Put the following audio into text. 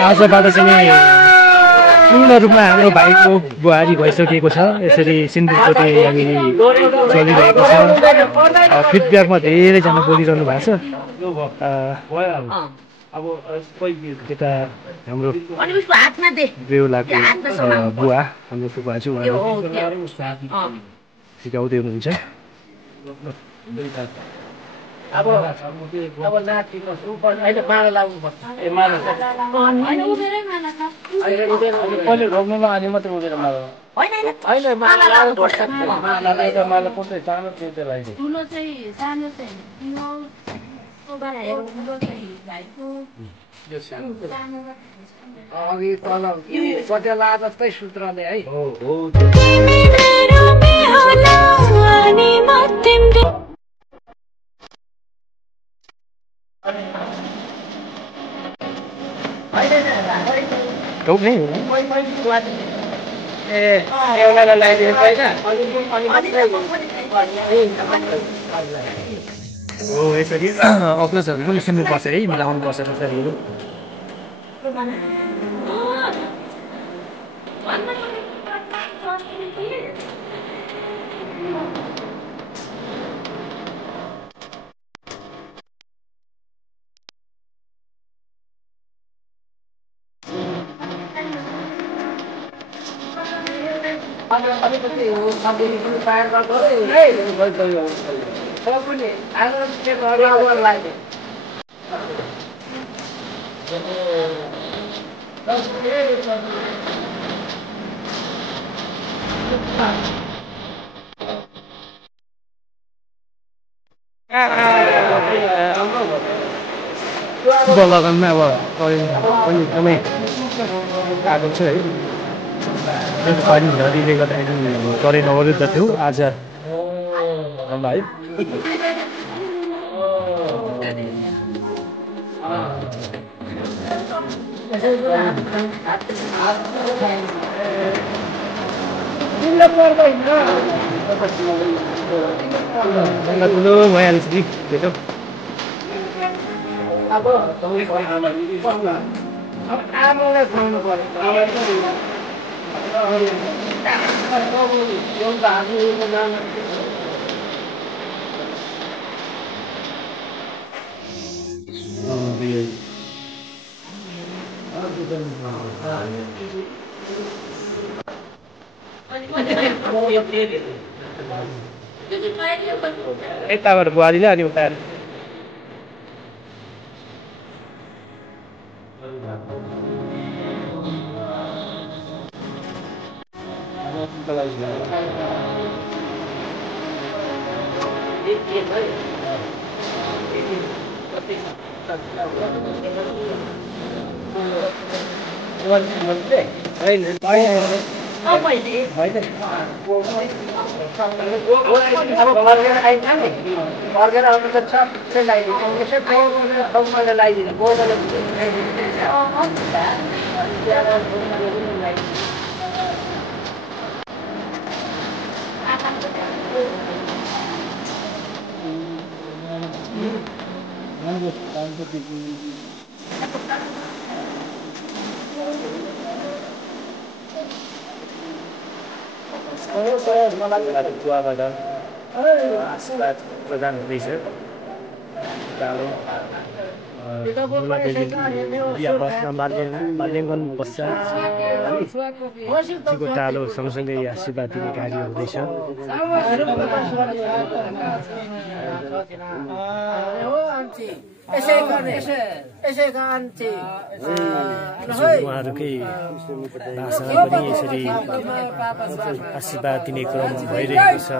आजबाट चाहिँ पूर्ण रूपमा हाम्रो भाइको बुहारी भइसकेको छ। यसरी सिन्दुरपोते यहाँनिर चलिरहेको छ। फिडब्याकमा धेरैजना बोलिरहनु भएको छ। अब यता हाम्रो बेहुलाको बुवा हाम्रो फुपाजु सिकाउँदै हुनुहुन्छ। अब नातिको अहिले माला लाग्नुपर्छ। माला पहिले रोक्नुमा अनि मात्रै उभिएर माला होइन माला कुन चाहिँ सानो थियो त्यसलाई ठुलो चाहिँ सानो चाहिँ अघि तल पटेला जस्तै सूत्रले है। यसरी अग्लोजहरू पनि सुन्नुपर्छ है, मिलाउनु पर्छ त्यसरी। बलगनमा अब पनि एकदमै आएको छ है। पानी झरीले गर्दाखेरि करेन्ट अवरुद्ध थियो आज है। ठुलो भइहाल्छ नि त्यो अब आमालाई खुवाउनु पर्यो। यताबाट बुहारीले अनि उता प्रधान हुँदैछ। माल्याङ्कन पश्चातको टालो सँगसँगै आशीर्वाद दिने कार्य हुँदैछ। उहाँहरूकै भाषामा पनि यसरी आशीर्वाद दिने क्रम भइरहेको छ।